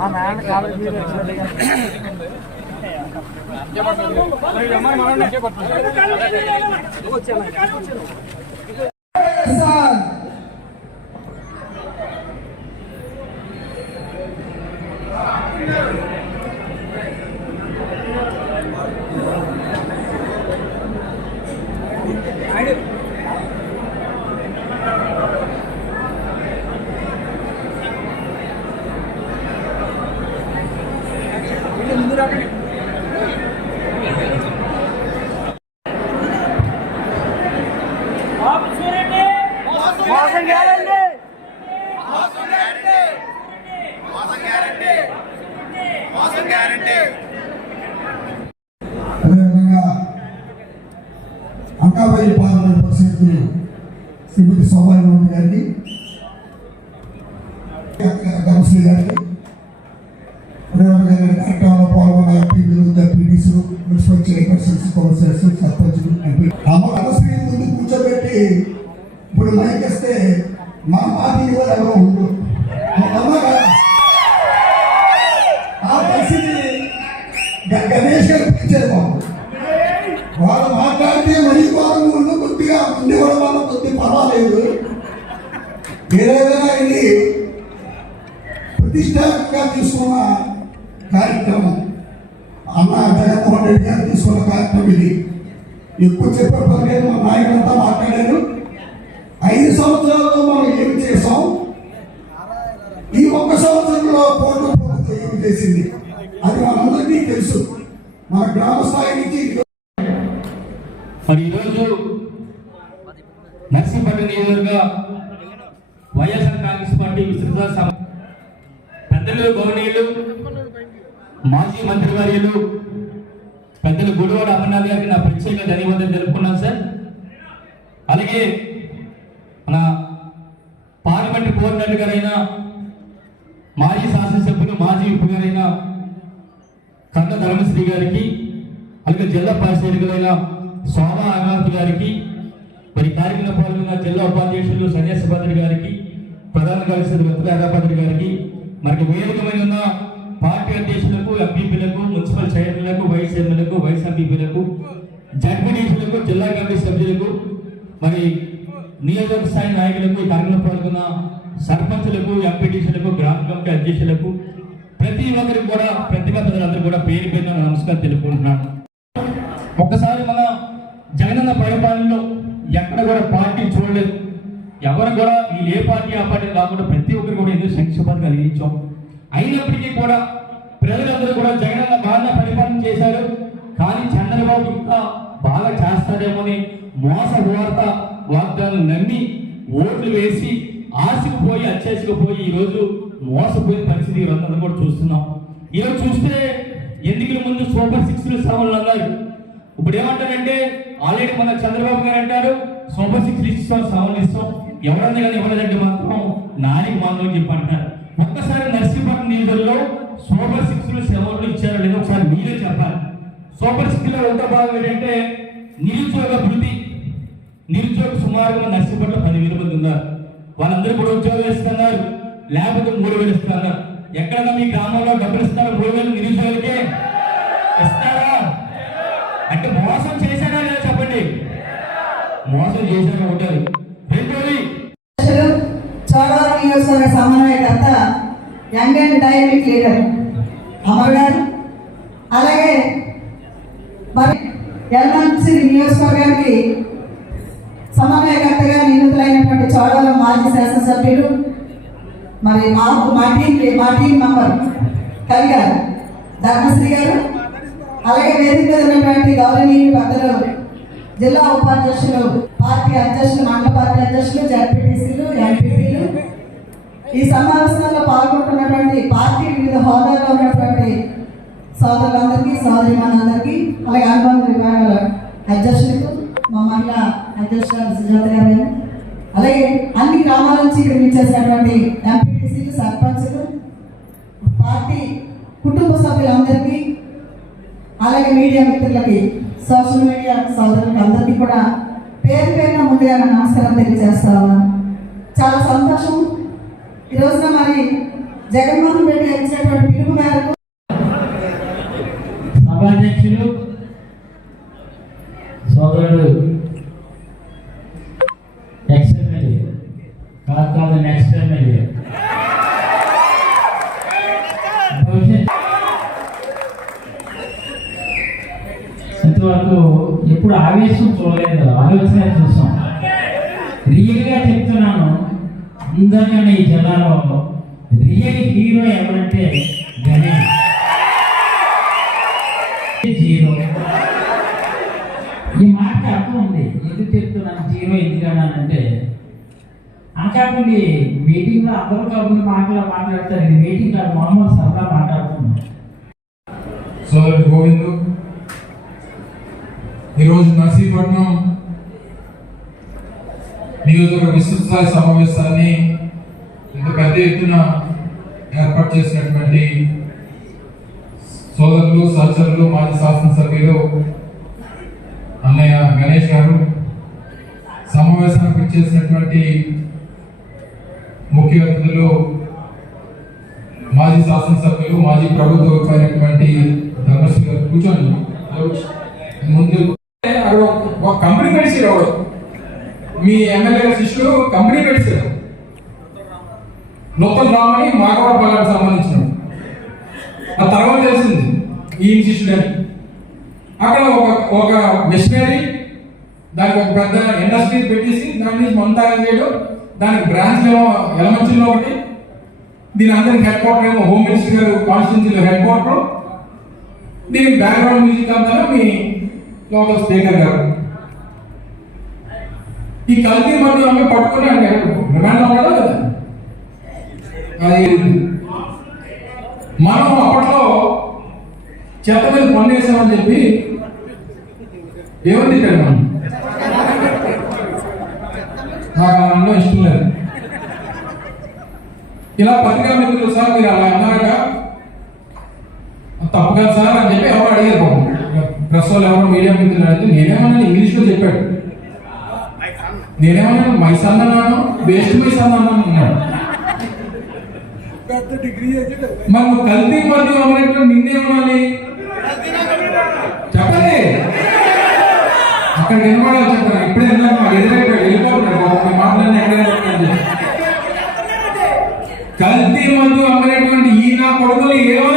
అమ్మాయి అంకాబాయి పార్లమెంట్ పరిస్థితులు శ్రీమతి శోభాయి గారికి ధనశ్రీ గారికి గారి కార్యక్రమంలో పాల్గొన్న ఎంపీలు ఎంపీటీసీలు మున్సిపల్ చైర్పర్సన్స్ కౌన్సిలర్స్ సర్పంచులు ఎంపీ. అమ్మ ధనశ్రీ ముందు కూర్చోబెట్టి ఇప్పుడు మైక్ ఇస్తే మా పార్టీ కూడా ఎవరో? ఉండరు అమ్మ ఏదైనా ఇది ప్రతిష్టాత్మకంగా తీసుకున్న కార్యక్రమం. అన్న జగన్మోహన్ రెడ్డి గారు తీసుకున్న కార్యక్రమం ఇది. ఎక్కువ చెప్పే పని మా నాయకులంతా మాట్లాడారు. ఐదు సంవత్సరాల్లో మనం ఏమి చేసాం ఈ ఒక్క సంవత్సరంలో పోటీ ప్రభుత్వం ఏమి చేసింది? అది మనందరికీ తెలుసు. మన గ్రామ స్థాయి నుంచి మరి ఈరోజు నర్సీపట్నం నియోజకవర్గ వైఎస్ఆర్ కాంగ్రెస్ పార్టీ విస్తృత పెద్దలు గౌనీయులు మాజీ మంత్రివర్యులు పెద్దలు గుడివాడ అమర్నాథ్ గారికి నా ప్రత్యేక ధన్యవాదాలు తెలుపుకున్నాను సార్. అలాగే మన పార్లమెంట్ కోఆర్డినేటర్ గారైన మాజీ శాసనసభ్యులు మాజీ ఉప గారైన కన్న ధర్మశ్రీ గారికి అలాగే జిల్లా పరిశీలకులైన శోభా అమరావతి గారికి మరి కార్యక్రమ పాల్గొన్న జిల్లా ఉపాధ్యక్షులు సన్యాస భద్రి గారికి ప్రధాన కార్యదర్శి వెంకటారాపద్రి గారికి మరి వేదికమైన ఉన్న పార్టీ అధ్యక్షులకు ఎంపీపీలకు మున్సిపల్ చైర్మన్లకు వైస్ చైర్మన్లకు వైస్ ఎంపీపీలకు జడ్పీటీసీలకు జిల్లా కమిటీ సభ్యులకు మరి నియోజక స్థాయి నాయకులకు ఈ కార్యక్రమంలో పాల్గొన్న సర్పంచులకు ఎంపీటీసీలకు గ్రామ కమిటీ అధ్యక్షులకు ప్రతి ఒక్కరికి కూడా ప్రతిభా ప్రజలందరూ కూడా పేరు పేరున నమస్కారం తెలుపుకుంటున్నాను. ఒక్కసారి మన జగనన్న పరిపాలనలో ఎక్కడ కూడా పార్టీ చూడలేదు. ఎవరు కూడా వీళ్ళు ఏ పార్టీ ఆ పార్టీ కాకుండా ప్రతి ఒక్కరు కూడా ఏదో సంక్షేమాలు కలిగించాం. అయినప్పటికీ కూడా ప్రజలందరూ కూడా జగన్ బాగా పరిపాలన చేశారు. కానీ చంద్రబాబు ఇంకా బాగా చేస్తారేమోని మోస వార్త వాగ్దానం నమ్మి ఓట్లు వేసి ఆశకుపోయి పోయి ఈరోజు మోసపోయిన పరిస్థితి ఈరోజు కూడా చూస్తున్నాం. ఈరోజు చూస్తే ఎన్నికల ముందు సూపర్ సిక్స్ సెవెన్లు అన్నారు. ఇప్పుడు ఏమంటారంటే ఆల్రెడీ మన చంద్రబాబు గారు అంటారు సూపర్ సిక్స్ ఇస్తాం సెవెన్ ఇస్తాం. ఎవరన్నా కానీ ఇవ్వలేదంటే మాత్రం నాని మాంగం చెప్పి అంటారు. ఒక్కసారి నర్సీపట్నం నిధుల్లో సూపర్ సిక్స్ సెవెన్లు ఇచ్చారో లేదో ఒకసారి మీరే చెప్పాలి. సూపర్ సిక్స్లో ఎంత భాగం ఏంటంటే నిరుద్యోగ భృతి నిరుద్యోగ సుమారుగా నర్సీపట్నం పదివేల మంది ఉన్నారు. వాళ్ళందరూ కూడా ఉద్యోగం ఇస్తున్నారు లేకపోతే మూడు వేలు ఇస్తున్నారు. ఎక్కడన్నా మీ గ్రామంలో డబ్బులు ఇస్తారో మూడు వేలు నిరుద్యోగులకే? ఇస్తారా? అంటే మోసం చేశారా లేదా చెప్పండి? మోసం చేశారా ఉంటారు రెండోది. చోడవరం నియోజకవర్గ సమన్వయకర్త young and dynamic leader. Amar garu అలాగే మరి ఎల్ఎంసి నియోజకవర్గానికి సమన్వయకర్తగా నియమితులైనటువంటి చోడవరం మాజీ శాసనసభ్యులు మరి మా మా టీం మా టీం మెంబర్ కవి గారు ధర్మశ్రీ గారు అలాగే వేదిక మీద ఉన్నటువంటి గౌరవనీయులు పెద్దలు జిల్లా ఉపాధ్యక్షులు పార్టీ అధ్యక్షులు మండల పార్టీ అధ్యక్షులు జడ్పీటీసీలు ఎంపీపీలు ఈ సమావేశంలో పాల్గొంటున్నటువంటి పార్టీ వివిధ హోదాలో ఉన్నటువంటి సోదరులందరికీ సోదరిమణులందరికీ అలాగే అనుబంధ విభాగాల అధ్యక్షులకు మా మహిళా అధ్యక్షురాలు సుజాత గారు అలాగే అన్ని గ్రామాల నుంచి ఇక్కడ విచ్చేసినటువంటి ఎంపీటీసీలు సర్పంచులు పార్టీ కుటుంబ సభ్యులందరికీ అలాగే మీడియా మిత్రులకి సోషల్ మీడియా సోదరులకి అందరికీ కూడా పేరు పేరున ముందుగా నమస్కారం తెలియజేస్తాను చాలా సంతోషం. ఈ రోజున మరి జగన్మోహన్ రెడ్డి ఇచ్చినటువంటి పిలుపు మేరకు సభాధ్యక్షులు సోదరుడు ఎక్స్ ఎమ్మెల్యే కాదు కాదు నెక్స్ట్ ఎమ్మెల్యే భవిష్యత్ ఇంతవరకు ఎప్పుడు ఆవేశం చూడలేదు. ఆలోచన చూసాం. రియల్గా చెప్తున్నాను అందరికీ ఈ జిల్లాలో రియల్ హీరో ఎవరంటే గణేష్. జీరో ఈ మాటకి అర్థం ఉంది. ఎందుకు చెప్తున్నాను జీరో ఎందుకన్నానంటే అనకాపల్లి మీటింగ్లో అందరూ కబుర్లు మాటలు మాట్లాడతారు. ఇది మీటింగ్ కాదు మామూలు సరదా మాట్లాడుతున్నాం. సో గోవిందు ఈరోజు నర్సీపట్నం నియోజకవర్గ విస్తృత స్థాయి సమావేశాన్ని ఇంత పెద్ద ఎత్తున ఏర్పాటు చేసినటువంటి సోదరులు సహచరులు మాజీ శాసనసభ్యులు అన్నయ్య గణేష్ గారు సమావేశానికి చేసినటువంటి ముఖ్య అతిథులు మాజీ శాసనసభ్యులు మాజీ ప్రభుత్వ అయినటువంటి ధర్మశ్రీ గారు కూర్చోండి. ముందు కంపెనీ రావడం మీ ఎమ్మెల్యే గారి శిష్యుడు కంపెనీ పెట్టారు లోపల రామని మాగవాడ పల్లానికి సంబంధించిన ఆ తర్వాత తెలిసింది ఈ శిష్యుడు. అక్కడ ఒక ఒక మిషనరీ దానికి ఒక పెద్ద ఇండస్ట్రీ పెట్టేసి దాని నుంచి మంతా చేయడం దానికి బ్రాంచ్ ఏమో ఎలమంచిలో ఒకటి. దీని అందరికి హెడ్ క్వార్టర్ ఏమో హోమ్ మినిస్టర్ గారు కాన్స్టిట్యూన్సీలో హెడ్ క్వార్టర్ దీనికి బ్యాక్గ్రౌండ్ మ్యూజిక్ అంతా మీ లోకల్ స్పీకర్ గారు. ఈ కల్తీ మంది ఆమె పట్టుకుని అంటే రిమాండ్ అవ్వడం కదా. అది మనం అప్పట్లో చెత్త మీద పన్నేసామని చెప్పి ఏమని తిట్టాడు మనం. నాకు అన్నం ఇష్టం లేదు. ఇలా పత్రికా మిత్రులు సార్ మీరు అలా అన్నారట? తప్పు కదా సార్ అని చెప్పి ఎవరు అడిగారు బాబు ప్రెస్ వాళ్ళు ఎవరు మీడియా మిత్రులు అడిగితే నేనేమన్నా ఇంగ్లీష్లో చెప్పాడు. నేనేమన్నా మైసన్ అన్నాను వేస్ట్ మైసన్ అన్నాను అన్నాడు నువ్వు కల్తీ మధ్య అన్నట్లు నిన్నేమనాలి? చెప్పండి. అక్కడ వినపడాలి చెప్తాను. ఇప్పుడే ఎదురైపోయాడు వెళ్ళిపోతున్నాడు బాబు మీ మాటలన్నీ ఎక్కడ చెప్తాను కల్తీ మందు అమ్మినటువంటి ఈ నా కొడుకులు ఏమనాలి